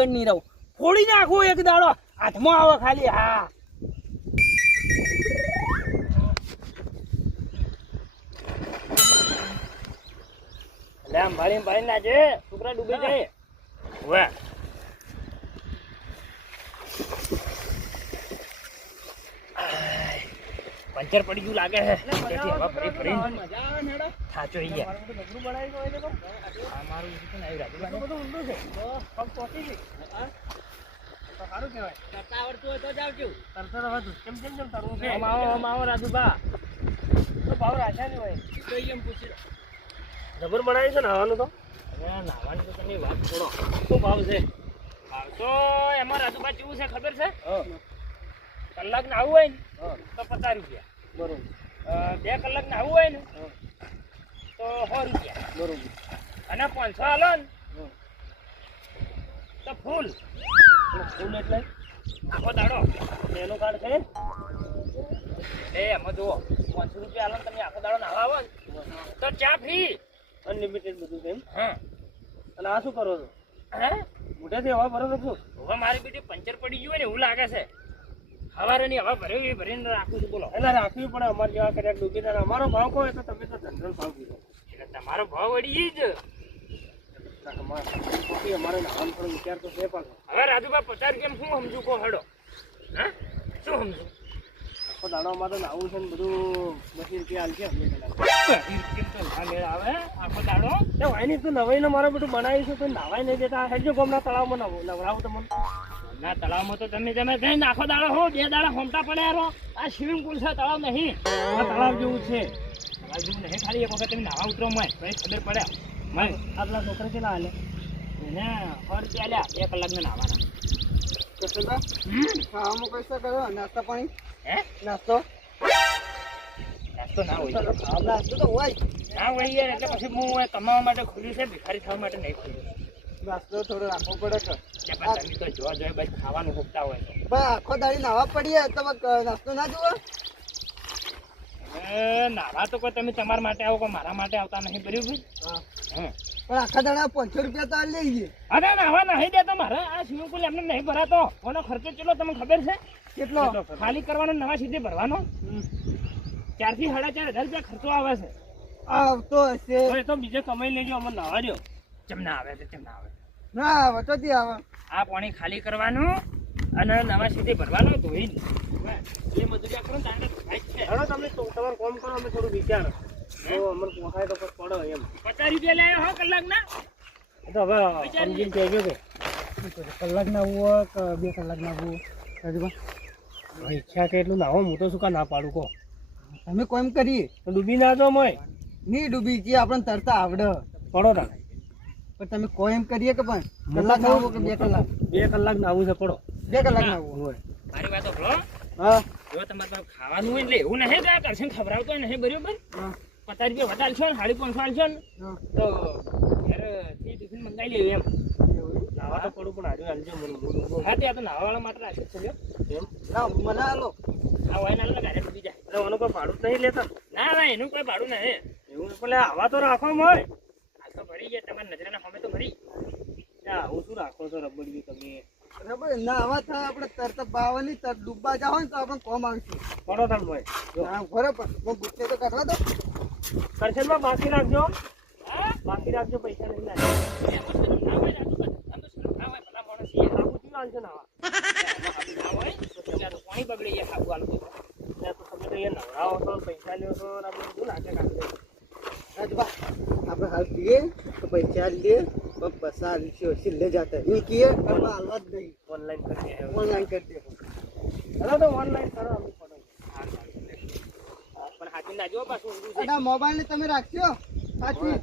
વગર નહીં રહું. ફોડી નાખું એક દાડો હાથમાં આવે ખાલી. હા લે આમ ભાળી નાખે છોકરા ડૂબી જાય. વાહ પંચર પડી ગયું લાગે છે. થાચો યાર આ મારું શું આવી રાજુબા. આવો રાજુબા તો ભાવ રાખ્યા નહીં હોય તો એમ પૂછી જબર બનાવી છે નાવાનું તો. નાવાની તો તમે વાત છોડો. શું ભાવ છે? ભાવ તો એમાં રાજુબા કેવું છે ખબર છે? કલાક ને આવું હોય ને તો 50 રૂપિયા બરોબર. 2 કલાક ને આવું હોય ને તો 100 રૂપિયા બરોબર. અને 500 હાલો ને તો ફૂલ એટલે આખો દાડો એનો કાર્ડ છે એ એમાં જુઓ 500 રૂપિયા હાલો તમે આખો દાડો નાવા આવો ને તો ચા ફ્રી અનલિમિટેડ બધું છે. હા અને આ શું કરો છો? હે મોઢેથી હવા ભરો છો? હવે મારી બેટી પંચર પડી ગયું ને એવું લાગે છે. હવારની હવા ભરીને રાખું છું. બોલો એટલે રાખવી પડે અમારે જેવા કર્યા ડૂબી જાય. અમારો ભાવ કહો તો તમે તો જનરલ ભાવ કીધો એટલે તમારો ભાવ વળી જ અમારે નાવાનું થોડો વિચાર તો છે. પણ હવે રાજુભાઈ 50 રૂપિયા શું સમજુ કહો હેડો? હા શું સમજુ? આખો દાડો અમારે નાવું છે ને બધું 20 રૂપિયા હાલ છે. 20 રૂપિયા મેળ આવે આખો દાડો વાયની તો નવાઈને મારે બધું બનાવીશું તો નાવાય નહીં દેતા. હેડજો ગામના તળાવમાં નવડાવું તમને. ના તળાવમાં તો તમે જઈને આખો દાડો હો 2 દાડા હોમતા પડ્યા રહો. આ સ્વિમિંગ પુલ છે તળાવ નહીં. આ તળાવ જેવું છે. તળાવ જેવું નહીં ખાલી એક વખત તમે નાવા ઉતરો મય પછી ખબર પડે. મય આટલા છોકરા કેટલા હાલે એને 100 રૂપિયા લ્યા 2 કલાકને નાવાના. ખાવામાં પૈસા કરો નાસ્તા પાણી. હે નાસ્તો નાસ્તો ના હોય. નાસ્તો તો હોય ના હોય યાર. એટલે પછી હું કમાવા માટે ખુલ્યું છે ભિખારી થવા માટે નહીં ખુલ્યું. નાસ્તો થોડો રાખવો પડે કે તમે તો જોવા જોઈએ બસ ખાવાનું ભૂખતા હોય તો બસ આખો દાડી નાવા પડીએ તો નાસ્તો ના જુઓ. નાવા તો કોઈ તમે તમારા માટે આવો કોઈ મારા માટે આવતા નહીં બરાબર. પણ આખા દાડા 500 રૂપિયા તો લઈ જઈએ. અરે નાવા નહીં દેતો મારે. આ સ્વિમિંગ પુલ એમને નહીં ભરાતો. કોનો ખર્ચો કેટલો તમને ખબર છે? કેટલો? ખાલી કરવાનો નવા સીધે ભરવાનો 4 થી 4.5 હજાર રૂપિયા ખર્ચો આવે છે. આવતો હશે તો બીજે કમાઈ લેજો. અમને નાવા દો. ચમ ના આવે ચમ ના આવે. ના આવે તો આવે. આ પાણી ખાલી કરવાનું અને નવા સીધે ભરવાનો ધોઈ એ મજૂરિયા કરો ને છે. હવે તમે તમારું કામ કરો અમે થોડું વિચારો તો અમને પોસાય તો પડો એમ. 50 રૂપિયા લાવ્યો હો કલાકના. તો હવે સમજીને કહેજો કે કલાક ના આવું કે 2 કલાક ના આવું. ઈચ્છા કે એટલું નાહો હું તો શું કા ના પાડું કહો. તમે કોમ કરીએ તો ડૂબી ના તો મય નહીં ડૂબી જે આપણને તરતા આવડે પડો તા. પણ તમે કોમ કરીએ કે પણ કલાક ના આવું કે 2 કલાક? 2 કલાક નાવું છે પડો. 2 કલાક ના આવું હોય. મારી વાત સાંભળો. હા જો તમારે ખાવાનું હોય એટલે એવું નહીં કે કરશે ખવડાવતો નહીં બરાબર. 50 રૂપિયા વધારે છો ને 550 આલશો ને તો ઘરેથી ટિફિન મંગાવી લેવું એમ. નાવા તો પડું પણ હાજર હાલજો મને. હા ત્યાં તો નાવાવાળા માટે રાખે છે એમ. ના મને હાલો આ હોય ને ઘરે ડૂબી જાય. એટલે એનું કોઈ ભાડું નહીં લેતા? ના ના એનું કોઈ ભાડું નહીં. એવું એટલે આવા તો રાખો હોય. આ તો ભરી ગયા તમારી નજરના સામે તો ભરી. હું શું રાખો છો રબડી તમે? બરાબર ના આવા થાય આપણે તરત બાવાની ડૂબવા જાવ ને તો આપણે કોમ આવશે. પડો તમે ભાઈ બરાબર હું ગુસ્સે તો કાઢવા દો. કરશનમાં બાકી રાખજો. બાકી રાખજો પૈસા નહીં લાગે. પાણી બગડી જાય ખાવું આલો તો તમે તો અહીંયા નવરાવો છો પૈસા લ્યો છો આપણે બધું નાખે કાઢી રાજભા આપણે હાલ પીએ તો પૈસા લે બસ સિલ્લે જાતા એ કીએ કરવા હાલવા જ નહીં. ઓનલાઈન કરી દે. ઓનલાઈન કરી દે. હવે તો ઓનલાઈન કરો અમે પડો. પણ હાથી ના જો પાછું ઊંધું છે. મોબાઈલ ને તમે રાખજો સાચી.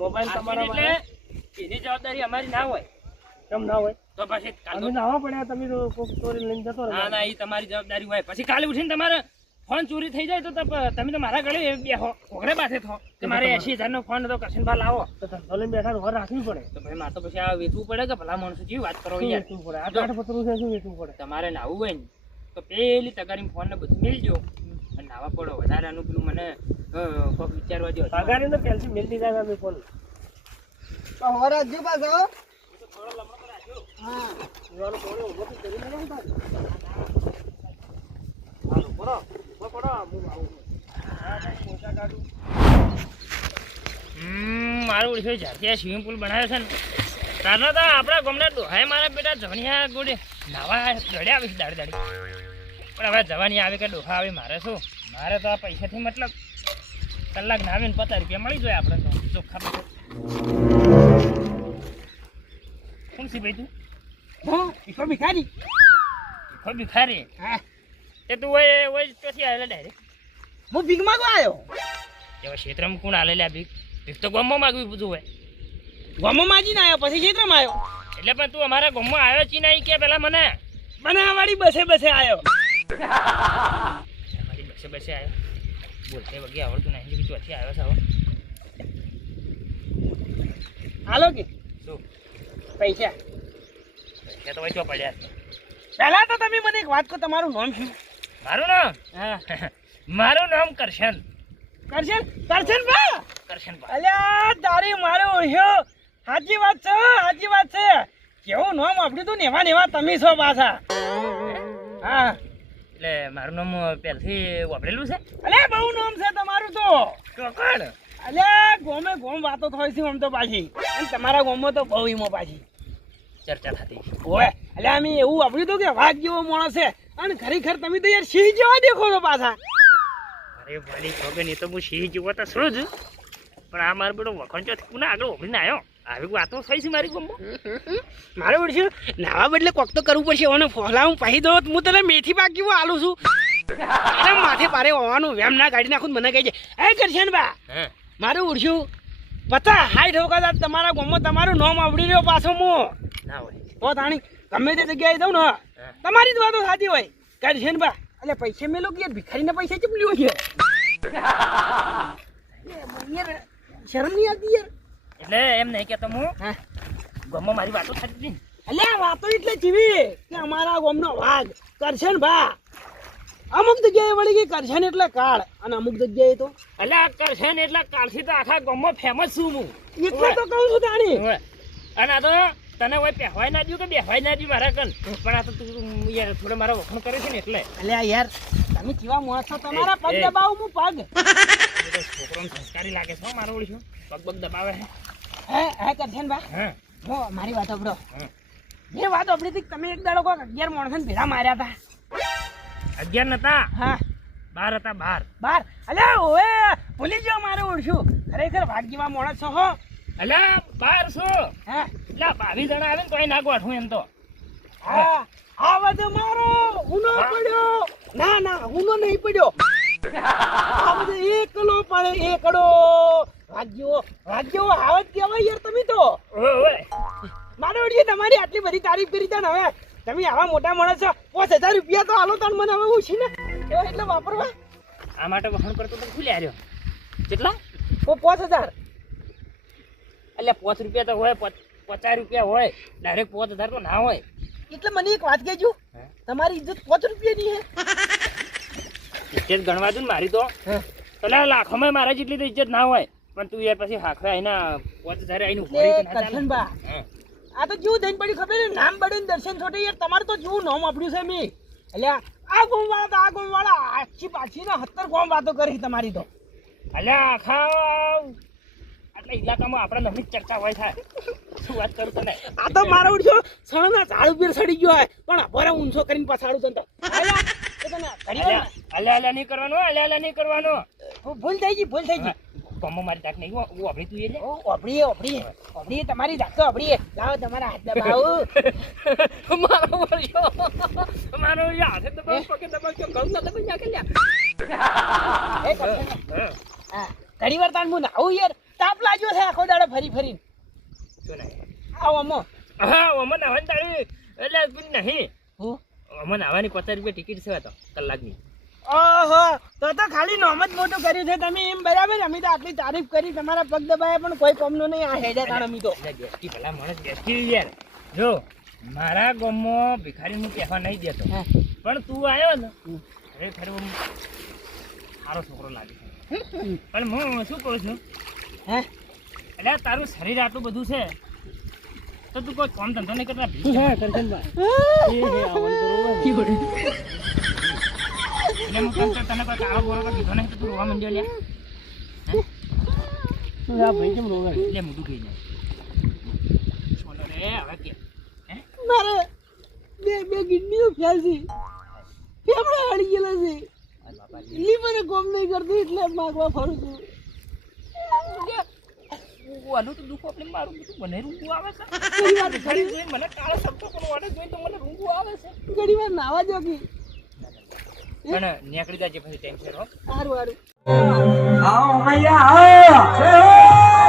મોબાઈલ તમારા એટલે એની જવાબદારી અમારી ના હોય. કેમ ના હોય? તો પછી કાલે નાવા પડ્યા તમે તો કોક ચોરી લઈને જતો રહો. ના ના એ તમારી જવાબદારી હોય. પછી કાલે ઉઠીને તમારે ફોન ચોરી થઈ જાય તો તમે તો મારા ગળે બેહો ઘોઘરે પાસે થો કે મારે 80,000 નો ફોન હતો કરશનભાઈ લાવો તો ધંધો લઈને બેઠા ઘર રાખવી પડે. તો ભાઈ મારે તો પછી આ વેચવું પડે કે ભલા માણસો જેવી વાત કરો યાર. વેચવું પડે. આ કાઠપત્રું છે શું વેચવું પડે? તમારે નાવું હોય ને તો પેલી તગારી ફોન ને બધું મેલજો અને નાવા પડો. વધારે આનું પેલું મને કોક વિચારવા દો. તગારી તો પહેલથી મેલતી જાય અમે ફોન તો હોરા જો પાછો હા પીવાનું પાણી ઊભો તો કરી લેવાનું તારે. મારું ઓળખ્યું જાતિયા સ્વિમિંગ પુલ બનાવ્યો છે ને તારનો તો આપણા ગામના ડોહાએ મારા બેટા જવનિયા ગોડે નાવા દડ્યા આવે છે દાડી પણ હવે જવાની આવે કે ડોહા આવે મારે શું મારે તો આ પૈસાથી મતલબ કલાક ના આવે ને 50 રૂપિયા મળી જાય આપણે તો ચોખ્ખા કોણ સી ભાઈ તું હા ઈકો ભિખારી કોઈ ભિખારી હા તે તું ઓય ચોથી આવેલા ડાયરેક્ટ હું ભીખ માંગવા આવ્યો એવા ક્ષેત્રમાં કોણ આલે લ્યા ભીખ ભીખ તો ગામમાં માગવી બધું હોય ગામમાં માજીને આવ્યો પછી ક્ષેત્રમાં આવ્યો એટલે પણ તું અમારા ગામમાં આવ્યો છી નહીં કે પેલા મને બનાવવાળી બસે આવ્યો મારી બસે આવ્યો બોલતે વગે આવડતું નહીં કે ચોથી આવ્યો છે હવે હાલો કે શું પૈસા પૈસા તો વચ્ચો પડ્યા છે. પહેલા તો તમે મને એક વાત કહો તમારું નામ શું મારું નામ હા મારું નામ કરશન કરશન બા કરશનભાઈ અલ્યા તારી મારો ઓળખ્યો સાચી વાત છે કેવું નામ આપણું તું નેવા તમે છો પાછા હા એટલે મારું નામ પહેલથી વાપરેલું છે અલ્યા બહુ નામ છે તમારું તો ચોકડ અલ્યા ગોમ વાતો થાય છે આમ તો પાછી અને તમારા ગોમમાં તો બહુ ઈમો પાછી ચર્ચા થતી ઓય અલ્યા અમે એવું વાપર્યું હતું કે વાઘ જેવો માણસ છે અને ખરેખર તમે તો યાર સિંહ જેવા દેખો છો પાછા અરે મારી ખબર નહીં તો હું સિંહ જેવો તો છું જ પણ આ મારો બેટો વખણ ચોથી કોના આગળ ઉભરીને આવ્યો આવી વાતો થઈ છે મારી ગમો મારે વળશે નાવા બદલે કોક તો કરવું પડશે ઓને ફોલા હું પાહી દો હું તને મેથી પાક જેવો આલું છું અરે માથે પારે હોવાનું વેમ ના કાઢી નાખું મને કહી છે એ કરશે ને બા હા મારું ઉડશું 50-60 વખત તમારા ગામમાં તમારું નામ આવડી રહ્યો પાછો હું ના હોય તો તાણી ગમે તે જગ્યાએ જાઉં ને તમારી જ વાતો સાચી હોય કરશે ને બા એટલે પૈસા મેલો કે યાર ભિખારીના પૈસા ચેમ લ્યો છે યાર શરમ નહીં આવતી યાર એટલે એમ નહીં કે હું હા ગામમાં મારી વાતો થતી હતી ને અલ્યા વાતો એટલે જીવી કે અમારા ગામનો વાઘ કરશન ભા અમુક જગ્યાએ વળી ગઈ કરશન એટલે કાળ અને અમુક જગ્યાએ તો એટલે આ કરશન એટલે કાલથી તો આખા ગામમાં ફેમસ છું હું એટલે તો કહું છું તાણી હોય. અને આ તો તને હોય પહેવાય ના દ્યું કે બેહવાય ના દ્યું મારા કન પણ આ તો તું યાર થોડો મારો વખણ કરે છે ને એટલે અલ્યા યાર તમે કેવા માણસ છો તમારા પગ દબાવું હું પગ છોકરો સંસ્કારી લાગે છે હો મારો ઓળખ્યો પગ પગ દબાવે છે હે કરશન ભા હા હો મારી વાત સાંભળો હા એ વાત સાંભળી હતી કે તમે એક દાડો કોક 11 માણસોને ભેળા માર્યા હતા 11 નતા હા 12 હતા 12 બાર અલ્યા ઓએ ભૂલી ગયો મારે ઓળખ્યું ખરેખર વાઘ જેવા માણસ છો હો અલ્યા 1200 હા એટલે 22 જણા આવે ને તોય ના ગોઠવું એમ તો હા આવાજ મારો હુનો પડ્યો ના હુનો નહીં પડ્યો આવાજ એકલો પડે એકડો ભાગ્યો આવાજ કહેવાય યાર તમે તો ઓય મારે ઓડી તમારી આટલી બધી તારીફ કરી તા ને હવે તમે આવા મોટા માણસ છો 5000 રૂપિયા તો આલો તાન મને હવે ઉછી ને એવા એટલે વાપરવા આ માટે વખણ કરતો તો ખુલ્યા રહ્યો કેટલા 5000 એટલે 5 રૂપિયા તો હોય 50 રૂપિયા હોય ડાયરેક્ટ 5000 તો ના હોય એટલે મને એક વાત કહેજો તમારી ઇજ્જત 5 રૂપિયાની હે ઇજ્જત ગણવા દઉં ને મારી તો પેલા લાખોમાં મારા જેટલી તો ઇજ્જત ના હોય પણ તું યાર પછી હાખરે આવીને 5000 આવીને ઉભો રહી તો ના ચાલે. કરશનબા આ તો જેવું થઈને પડ્યું ખબર છે નામ બળીને દર્શન છોટે યાર તમારે તો જેવું નામ આપ્યું છે મેં એટલે આ ગોમવાળા આછી પાછી ને 70 ગોમ વાતો કરી તમારી તો અલ્યા આખા આટલા ઇલાકામાં આપણા નવી ચર્ચા હોય થાય શું વાત કરું તને આ તો મારો ઉડ્યો સળના ઝાડ ઉપર સડી ગયો હોય પણ ભરે ઊંચો કરીને પછાડું તને તો અલ્યા નહીં કરવાનો અલ્યા નહીં કરવાનો ભૂલ થઈ ગઈ ગમો મારી તાક નહીં વાપરી તું એટલે ઓપડીએ તમારી રાખતો ઓપડીએ લાવો તમારા હાથ દબાવો મારો હાથ દબાવ પગે દબાવ કે ગમ ના દબાવ ના કર્યા એ કરશન હા ઘણી વાર તાન હું નાવું યાર તાપ લાગ્યો છે આખો દાડો ફરી શું નહીં આવો અમો હા અમન આવન તારી એટલે નહીં હું અમન આવવાની 50 રૂપિયા ટિકિટ છે તો કલાકની ઓહો તો ખાલી નામ જ મોટું કર્યું છે તમે એમ બરાબર અમે તો આટલી તારીફ કરી તમારા પગ દબાયા પણ કોઈ કોમનો નહીં આ હેડે તાણ અમે તો બેસકી ભલા માણસ બેસકી યાર જો મારા ગામમાં ભિખારી હું કહેવા નહીં દેતો પણ તું આવ્યો ને ખરેખર સારો છોકરો લાગે છે પણ હું શું કહું છું હે એટલે તારું શરીર આટલું બધું છે તો તું કોઈ કામ ધંધો નહીં કરતા શું છે કરશનભાઈ? એટલે હું તને કોઈ કાળો બોલો કીધો નહીં તો તું રોવા માંડ્યો લ્યા શું છે આ ભાઈ કેમ રોવે? એટલે મોઢું કહી જાય બોલો રે હવે કે મારે બે કિડનીઓ ફેલ છે, ફેફડા હળી ગયેલા છે, લીવરે કોમ નહીં કરતું એટલે માગવા ફરું છું. આનું તો દુઃખ આપણે મારું બધું મને રૂંગું આવે છે ઘણી વાર ઘડી જોઈ મને કાળો શબ્દો પણ વાળે જોઈ તો મને રૂંગું આવે છે ઘણી વાર નાવા જો કે પણ નીકળી જાય પછી ટેન્શન હો સારું સારું. આવો મૈયા આવો